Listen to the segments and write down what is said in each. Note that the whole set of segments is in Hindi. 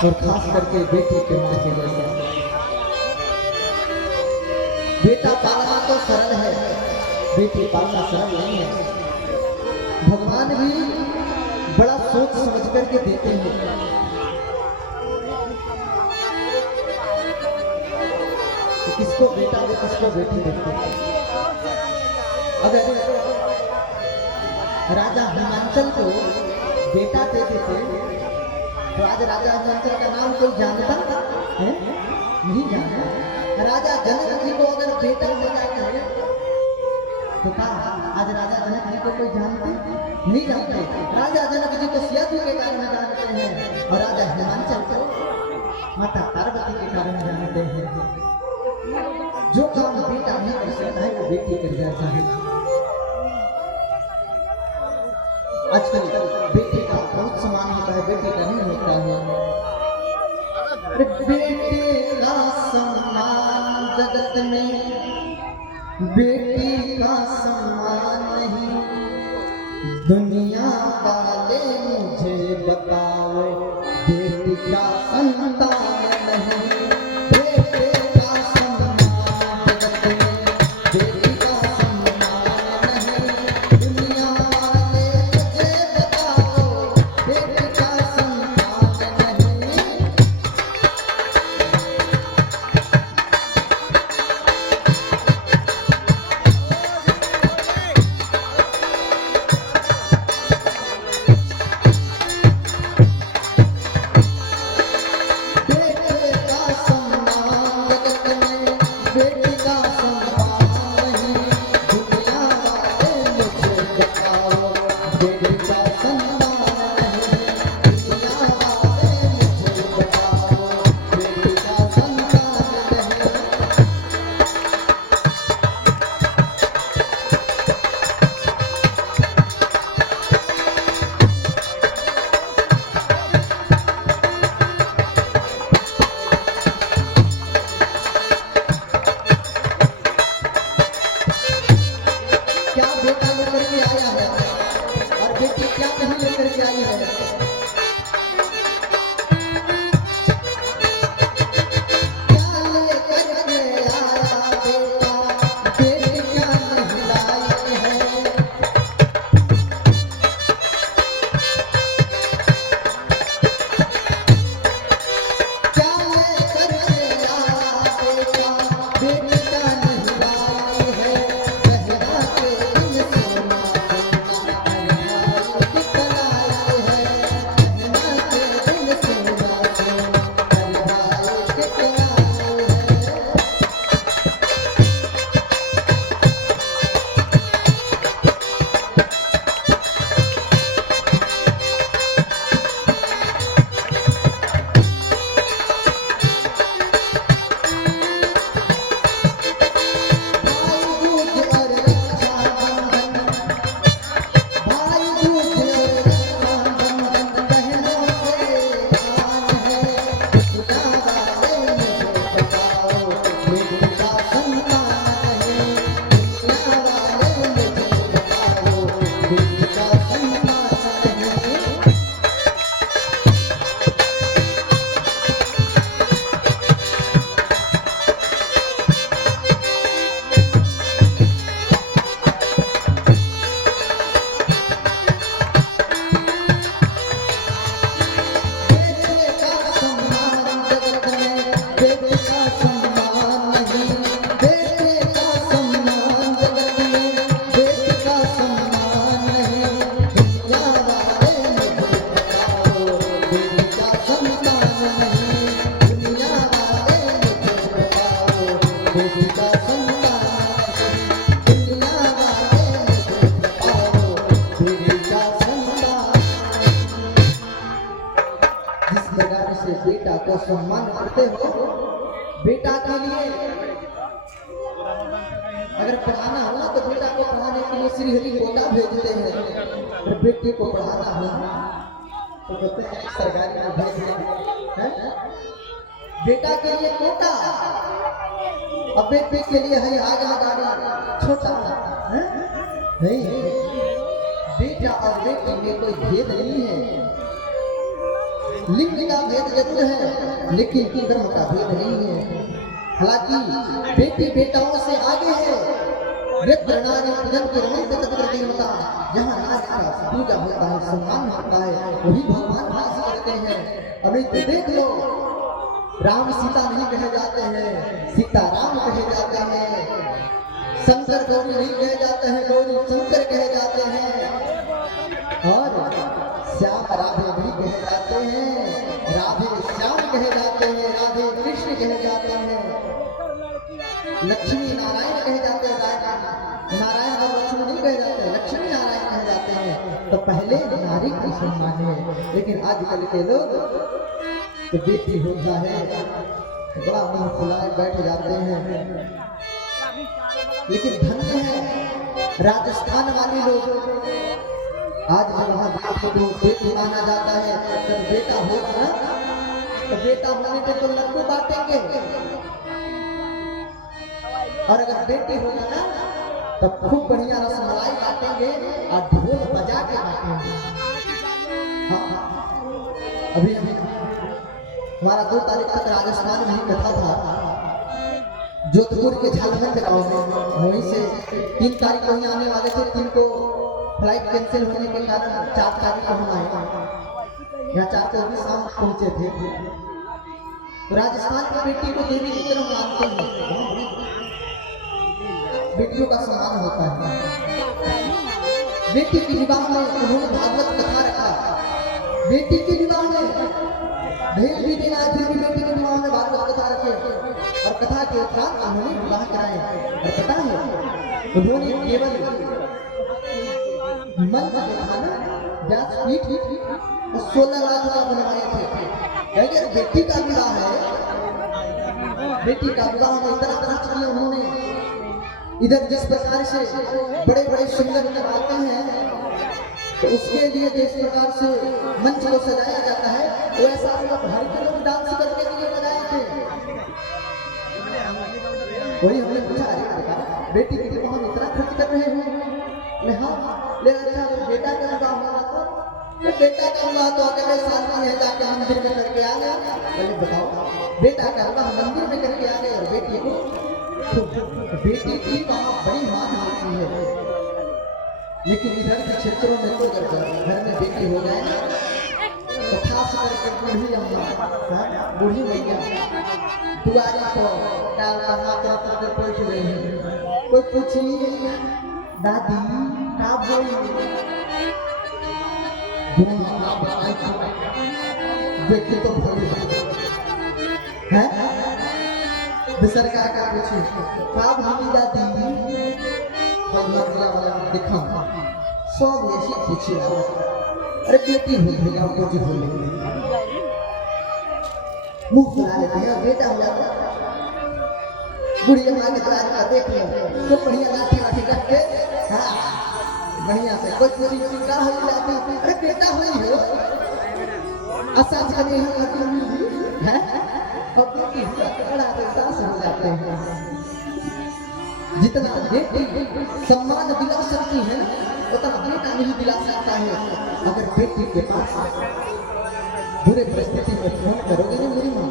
और खास करके बेटी के माँ के जैसे। बेटा पालना तो सरल है, बेटी पालना सरल नहीं है। भगवान भी बड़ा सोच समझ करके देते हैं। तो किसको बेटा दे, किसको बेटी देते हैं। अगर राजा हिमांचल को बेटा दे देते तो आज राजा हिमांचल का नाम कोई जानता है? नहीं जानता। राजा जनक जी को अगर बेटा हो जाता है तो क्या आज राजा जनक जी को कोई जानते नहीं जानते। राजा जनक जी को सिया जी के कारण जानते हैं और राजा हिमांचल को माता पार्वती के कारण जानते हैं। जो काम बेटा नहीं कर सकता है वो बेटी कर जाता है। आजकल बेटे का बहुत सम्मान होता है, बेटे का नहीं होता है। बेटे का सम्मान जगत में, बेटी का सम्मान नहीं। दुनिया वाले मुझे बताओ बेटी का संतान नहीं। बेटे का सम्मान जगत में, बेटी का सम्मान नहीं। दुनिया वाले मुझे बताओ बेटी का सम्मान नहीं। बेटा को सम्मान करते हो। बेटा के लिए अगर पढ़ाना हो तो बेटा को पढ़ाने के लिए श्री हरि कोटा भेजते हैं, और बेटे को पढ़ाना हो तो कहते हैं सरकारी में भेज दें। बेटा के लिए कोटा, अब बेटे के लिए है आगा गाड़ी छोटा है नहीं। बेटा और बेटी में कोई भेद नहीं है, लिंग का भेद जरूर है लेकिन कर्म का भेद नहीं है। हालांकि बेटी बेटाओं से आगे है। यत्र नारी पूजन्ति रमन्ति तत्र देवता। जहाँ नारी का पूजा होता है, सम्मान होता है, वही भगवान वास करते हैं। अभी तो देख लो, राम सीता नहीं कहे जाते हैं, सीता राम कहे जाते हैं। शंकर गौरी नहीं कहे जाते हैं, गौरी शंकर कहे जाते हैं। और श्याम राधे भी कहे जाते हैं, राधे श्याम कहे जाते हैं, राधे कृष्ण कहे जाते हैं। लक्ष्मी नारायण कहे जाते हैं, नारायण और लक्ष्मी नहीं कहे जाते हैं, लक्ष्मी नारायण कहे जाते हैं। तो पहले नारी की सम्मान है। लेकिन आजकल के लोग तो बेटी होता है बड़ा मुंह फुलाए बैठ जाते हैं। लेकिन धन्य है राजस्थान वाले लोग, आज वहाँ बेटी को बेटी माना जाता है। जब बेटा होगा ना तो बेटा होने पे तो लड्डू बांटेंगे, और अगर बेटी होगा ना तो खूब बढ़िया रसमलाई बांटेंगे और ढोल बजा के बांटेंगे। हाँ, अभी हमारा 2 तारीख तक राजस्थान में ही कथा था, जोधपुर के झालखंड गांव में। वहीं से 3 तारीख को ही आने वाले थे, 3 को फ्लाइट कैंसिल होने के कारण 4 तारीख को हम आए। यहाँ 4 को भी शाम पहुंचे थे। तो राजस्थान की बेटी को देवी की तरह मानते हैं, बेटियों का सम्मान होता है। बेटी के विवाह में उन्होंने भागवत कथा रखा। बेटी के विवाह में भेज भी देना है, फिर भी बेटी के विवाह में भागवत कथा रखे और कथा के उपरांत उन्होंने विवाह कराए। और पता है उन्होंने केवल मंच जो था ना, व्यासपीठ, 16 लाख का बनवाए थे। अगर बेटी का विवाह है, बेटी का विवाह में इतना खर्च किया उन्होंने। इधर जिस प्रकार से बड़े बड़े सिंगर आते हैं तो उसके लिए जिस प्रकार से मंच को सजाया जाता है, वैसा हर के लोग डांस करने के लिए बनाए थे। वही हमने पूछा, अरे बेटी के लिए हम इतना खर्च कर रहे हैं। हाँ, ले अच्छा बेटा का विवाह हुआ तो बेटा का विवाह तो अगले साल में है, जाके मंदिर में करके आ गया। बोले बताओ, बेटा का विवाह मंदिर में करके आ गए और बेटी को बेटी की वहाँ बड़ी मान होती है। लेकिन इधर के क्षेत्रों में तो जब घर में बेटी हो जाए ना तो खास करके बूढ़ी अम्मा, बूढ़ी मैया दुआरी को बैठ रही है। कोई पूछी दादी का बोली, बेटी तो भोली है। सरकार का पूछे का भाभी दादी दिखा सब ऐसी पूछे, अरे बेटी हो भैया कुछ हो मुंह फुला लेते हैं। बेटा हो जाता बुढ़िया माँ के द्वार का देख लो तो बढ़िया लाठी वाठी रख के, हाँ बढ़िया से कोई पूछी का हो जाती, अरे बेटा हुई हो असाज का नहीं है बेटी बड़ा एहसास हो जाते हैं। जितना बेटी सम्मान दिला सकती है उतना बेटा नहीं दिला सकता है। अगर बेटी के पास बुरे परिस्थिति में फोन करोगे ना मेरी माँ,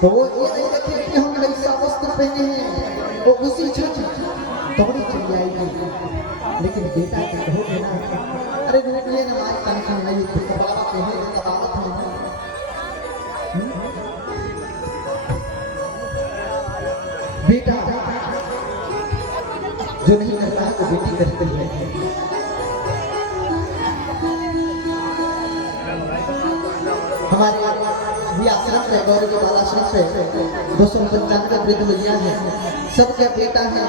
तो वो ये नहीं देखेगी कि हम कैसा वस्त्र पहने हैं, वो उसी क्षण दौड़ी चली आएगी। लेकिन बेटा के कहोगे ना, अरे ये ना हमारी टेंशन नहीं, तो बाबा के है दबावत है। बेटा जो नहीं करता है वो बेटी करती है। हमारे भी आश्रम पे, गौरी के बाल आश्रम पे 295 वृद्ध मैया है, सबका बेटा है।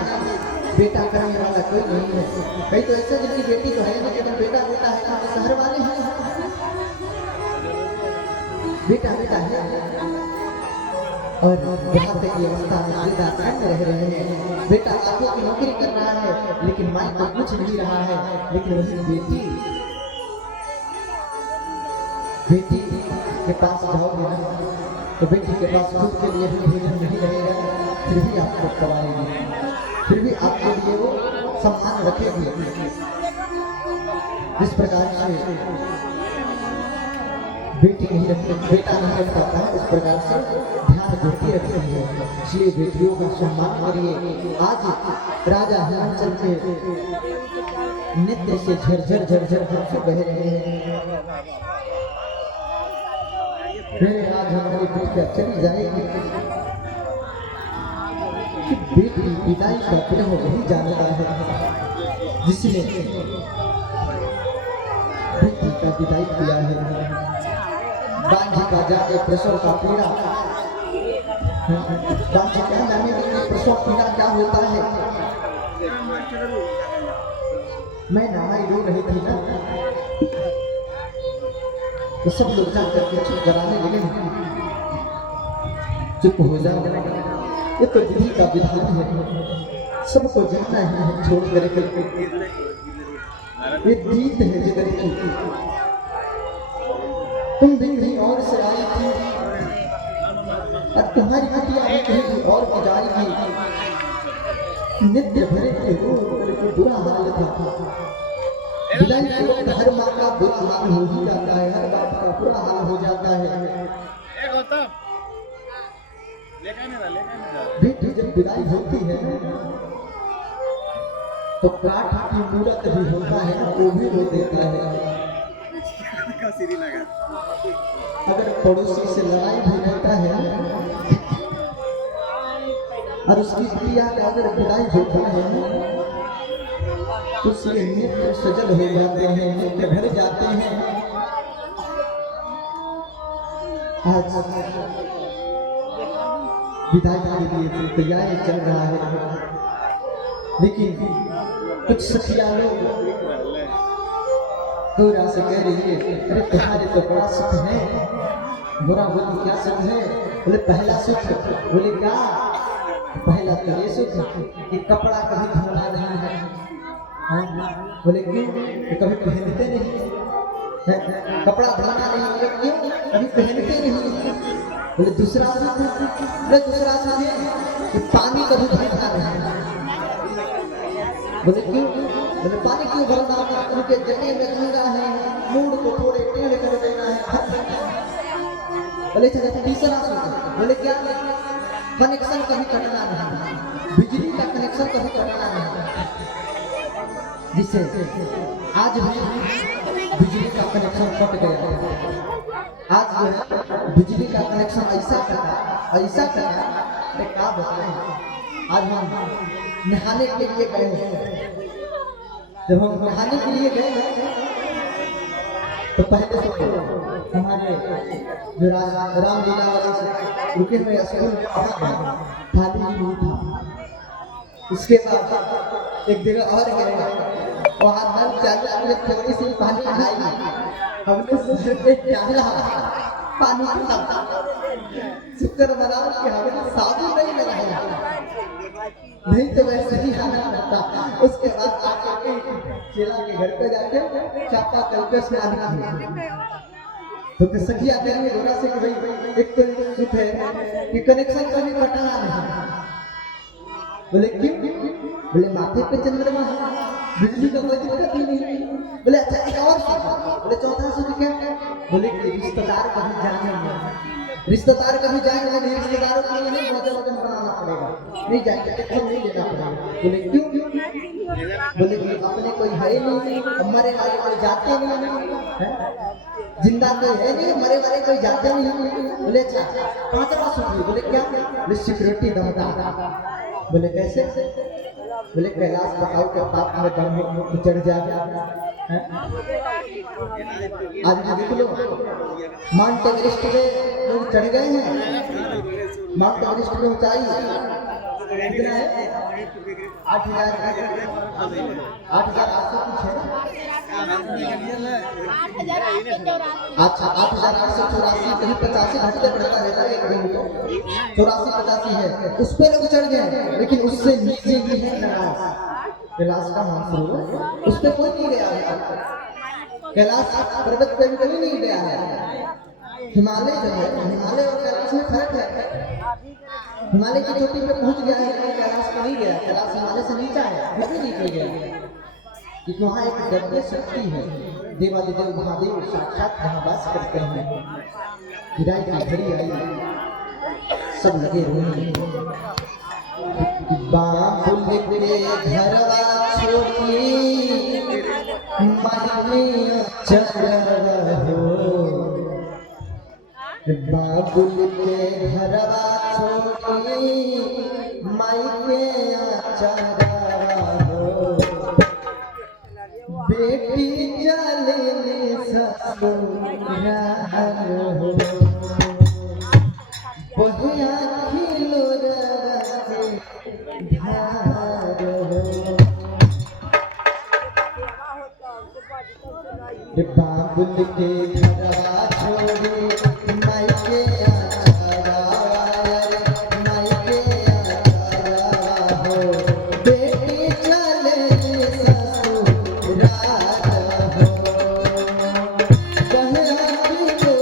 बेटा करने वाला कोई नहीं है। कई तो ऐसे जिनकी बेटी तो है लेकिन बेटा बेटा है, शहर वाले हैं बेटा बेटा है और बुढ़ापे की अवस्था में वृद्धाश्रम में रह रहे हैं। बेटा लाखों की नौकरी कर रहा है लेकिन माँ को कुछ नहीं रहा है। लेकिन वही बेटी के पास जाओगे ना तो बेटी के पास खुद के लिए भी भोजन नहीं रहेगा, फिर भी आपको खवाएगी, फिर भी आपके लिए वो सम्मान रखेगी। जिस प्रकार से बेटी नहीं रख बेटा नहीं रख पाता है, इस प्रकार से ध्यान बेटी रखती है, इसलिए बेटियों का सम्मान करिए। आज राजा हिमाचल के नित्य से झरझर झरझर आंसू बह रहे हैं। फिर आज हमारी बेटियां चली जाएगी कि बेटी विदाई का ग्रह वही जानता है जिसने बेटी का विदाई किया है। बांझी का जाके प्रसव का पीड़ा, बांझी क्या जाने कि प्रसव पीड़ा क्या होता है। मैं नहाई रो रही थी ना, तो सब लोग जाकर के चुप कराने लगे, चुप हो जाओ, ये तो विधि का विधान है, सबको जाना है छोड़ करके, ये जीत है जिधर की। तुम भी कहीं और से आई थी और तुम्हारी बिटिया भी कहीं और की जाएगी। नित्य भरे के रो करके बुरा हाल था, विदाई के वक्त हर माँ का बुरा हाल हो ही जाता है, हर बाप का बुरा हाल हो जाता है। बेटी जब विदाई होती है तो काठ की मूरत भी होता है, वो भी रो देता है। अगर पड़ोसी से लड़ाई भी रहता है और उसकी बिटिया का अगर विदाई होता है तो उसके नित्य सजल हो जाते हैं, नित्य भर जाते हैं। आज विदाई के लिए तैयारी चल रहा है, लेकिन कुछ सखिया लोग दूरा से कह रही है, अरे तुम्हारे तो बड़ा सुख है। बुरा बोली क्या सुख है? बोले पहला सुख। बोले क्या? पहला तो ये सुख कि कपड़ा कभी धोना नहीं है। बोले क्यों? कभी पहनते नहीं, कपड़ा धोना नहीं, बोले क्यों? कभी पहनते नहीं। बोले दूसरा सुख, बोले दूसरा सुख है कि पानी कभी भरना नहीं। बोले क्यों? बोले पानी क्यों भरना? उनके जगह में गंगा है, मूड को थोड़े टेढ़े कर देना है। बोले तीसरा सुख, बोले क्या? कनेक्शन कभी कटना नहीं, बिजली का कनेक्शन कभी कटना नहीं। जिससे आज भी बिजली का कनेक्शन कट गया। आज जो है बिजली का कनेक्शन ऐसा कटा, क्या बताएं। आज हम नहाने के लिए गए हैं, जब हम नहाने के लिए गए तो पहले तो हमारे जो रामलीला वाले से रुके हुए स्कूल में पानी नहीं था। उसके बाद एक जगह और गए, वहाँ नल चालू, थोड़ी सी पानी आई, हमने डाला पानी शुक्र मनाओ कि हमने साबुन नहीं लगाया, नहीं तो वैसे ही हालत रहता। उसके बाद आके चेला के घर पे जाके चापा कल से आनी तो सखिया करेंगे घोड़ा से कि भाई एक तो सुख है कि कनेक्शन कभी कटाना नहीं। बोले क्यों? बोले माथे पे चंद्रमा है, बिजली का कोई दिक्कत ही नहीं। बोले अच्छा एक और सुख, बोले चौथा सुख क्या? बोले कि रिश्तेदार कभी जाएंगे, रिश्तेदार कभी जाएंगे नहीं, रिश्तेदारों के लिए नहीं भोजन वोजन बनाना पड़ेगा, नहीं जाएंगे टेक्शन नहीं देना पड़ेगा। बोले क्यों? बोले कि अपने कोई है नहीं, मरे वाले कोई जाते नहीं, जिंदा कोई है नहीं, मरे वाले कोई जाते नहीं। बोले अच्छा पांचवा सुख, बोले क्या? बोले सिक्योरिटी दमदार। बोले कैसे? बोले कैलाश बताओ के पाप में दम चढ़ जाएगा। आज भी देख लो, माउंट एवरेस्ट पे लोग चढ़ गए हैं। माउंट एवरेस्ट में ऊंचाई कितना है? 8,800 कुछ है। अच्छा 8,884 कहीं 85 घंटे पड़ता रहता है एक दिन को, 84-85 है, उस पे लोग चढ़ गए। लेकिन उससे नीचे भी है कैलाश का मानसरोवर, उस पे कोई नहीं गया है। कैलाश पर्वत पे भी कभी नहीं गया है। हिमालय जो है, हिमालय और कैलाश में फर्क है। हिमालय की चोटी पे पहुंच गया है, लेकिन कैलाश पे नहीं गया। कैलाश हिमालय से नीचा है, कभी नहीं गया, क्योंकि वहाँ एक दिव्य शक्ति है, देवादिदेव महादेव साक्षात यहाँ वास करते हैं। विदाई की घड़ी आई, सब लगे रोने। बाबुल के घरवा छोड़ी मानिया चरवा हो, बाबुल के घरवा छोड़ी मानिया चरवा हो, बेटी चले ससुराल हो, बहिया खिलो धार हो, बाबुल के घरवा छोड़ी मायके आचरा हो, बेटी चले ससुराल हो, बहिया खिलो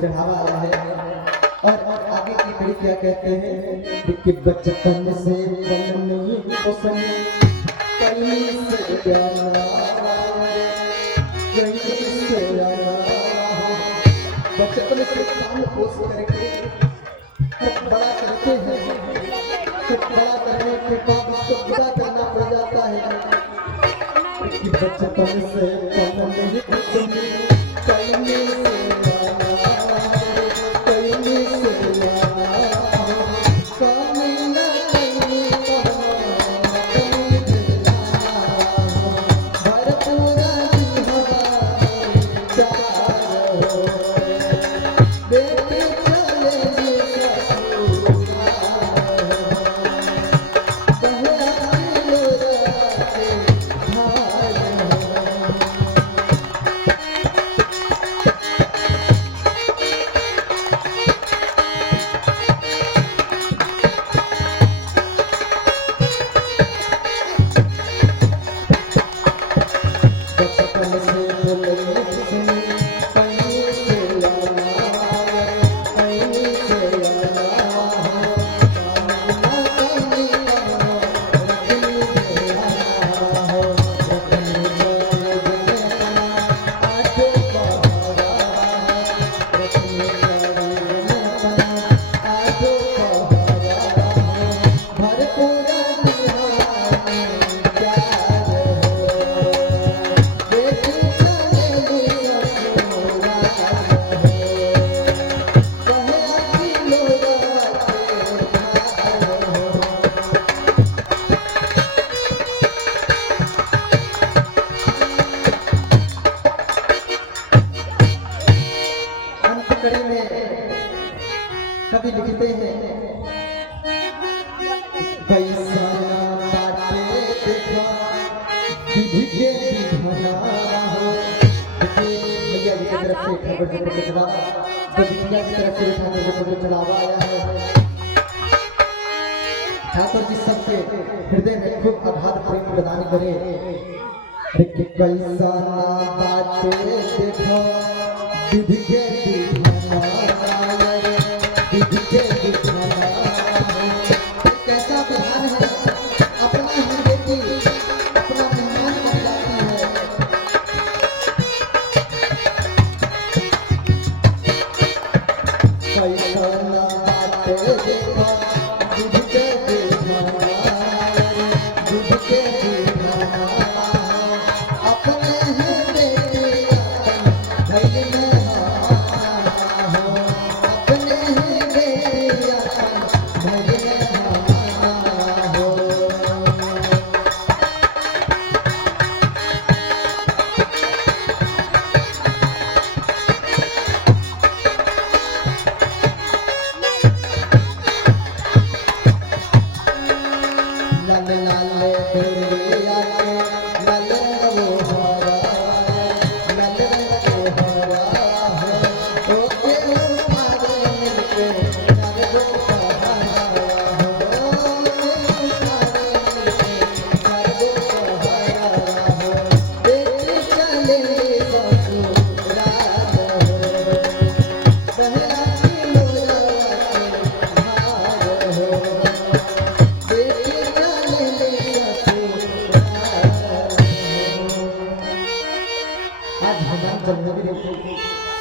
चढ़ावा आया है। और आगे की कड़ी क्या कहते हैं कि बचपन से पलनी पोसन कहीं से प्यारा कहीं से बचपन से पाल पोस करके बड़ा करते हैं, बड़ा करने के बाद उसको विदा करना पड़ जाता है कि बचपन से पलनी पोसन कहीं से कड़ी में कभी लिखते हैं कैसा बाटे देखा विधि के विधाना हो। भैया जी की तरफ से खबर जो पत्र चला तो भैया की तरफ से ठाकुर जो पत्र चलावा आया है। ठाकुर जी सबके हृदय में खूब अगाध प्रेम प्रदान करे। कैसा बाटे देखा विधि के विधाना विधि के विधाना कैसा विधान है अपना ही बेटी अपना मेहमान बन जाती है। कैसा बाटे देखा विधि के विधाना विधि के विधाना अपने ही बेटी भैया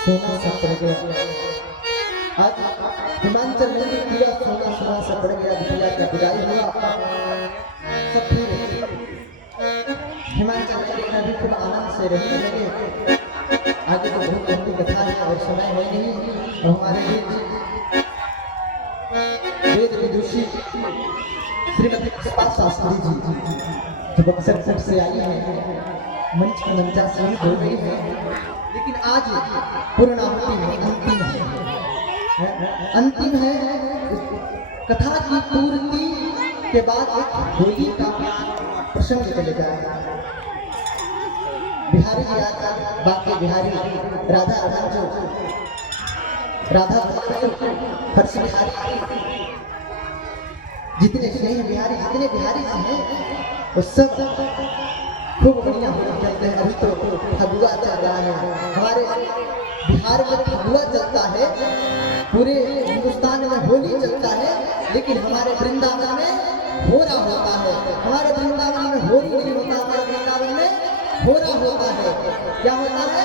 सोना सा पड़ गया। आज हिमाचल में भी दिया सोना सोना सा पड़ गया। दिया का विदाई हुआ सब फिर हिमाचल में भी खूब आनंद से रहने लगे। आगे तो बहुत लंबी कथा है और समय है नहीं। और हमारे बीच वेद विदुषी श्रीमती पुष्पा शास्त्री जी जो बक्सर कोट से आई है मंच पर मंचासन हो गई है। लेकिन आज पूर्णाहुति है, अंतिम है। कथा की पूर्ति के बाद एक होली का प्रसंग चलेगा। बिहारी जी आता बाकी बिहारी राधा राधा हर्ष बिहारी जितने स्नेह बिहारी जितने बिहारी हैं वो सब खूब बढ़िया होली चलते हैं। अभी तो फगुआ चल रहा है हमारे बिहार में, फगुआ चलता है, पूरे हिंदुस्तान में होली चलता है, लेकिन हमारे वृंदावन में होरा होता है। हमारे वृंदावन में होली नहीं होता, हमारे वृंदावन में होरा होता है। क्या होता है?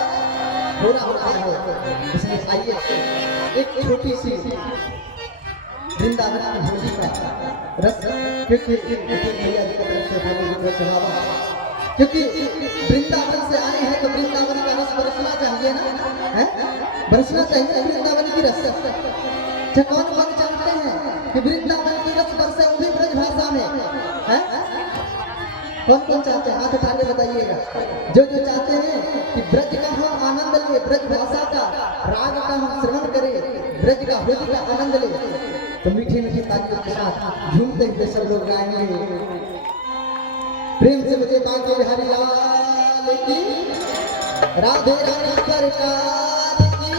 होरा होता है। इसलिए आइए एक छोटी सी वृंदावन की होली का रस, क्योंकि भैया जी का तरफ से चढ़ावा, क्योंकि वृंदावन से आए हैं तो वृंदावन का रस बरसना चाहिए ना, है बरसना चाहिए वृंदावन की रस। कौन कौन चाहते हैं कि वृंदावन की रस बरसे, वो भी ब्रज भाषा में, है कौन कौन चाहते हैं? हाथ उठा के बताइएगा। जो जो चाहते हैं कि ब्रज का हम आनंद ले, ब्रज भाषा का राग का हम श्रवण करें, ब्रज का होली का आनंद ले, तो मीठी मीठी तालियों के साथ झूमते हुए सब लोग गाएंगे। प्रेम से मुझे बांके बिहारी लाल की, राधे रानी सरकार की।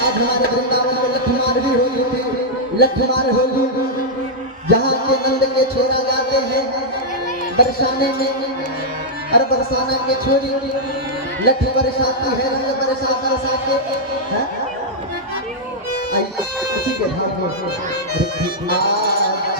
आज हमारे वृंदावन में लठमार भी होली थी, लठमार होली जहाँ के नंद के छोरा जाते हैं बरसाने में, अरे बरसाना के छोरी लठ बरसाती है, रंग बरसा के। आइए उसी के धाम में आज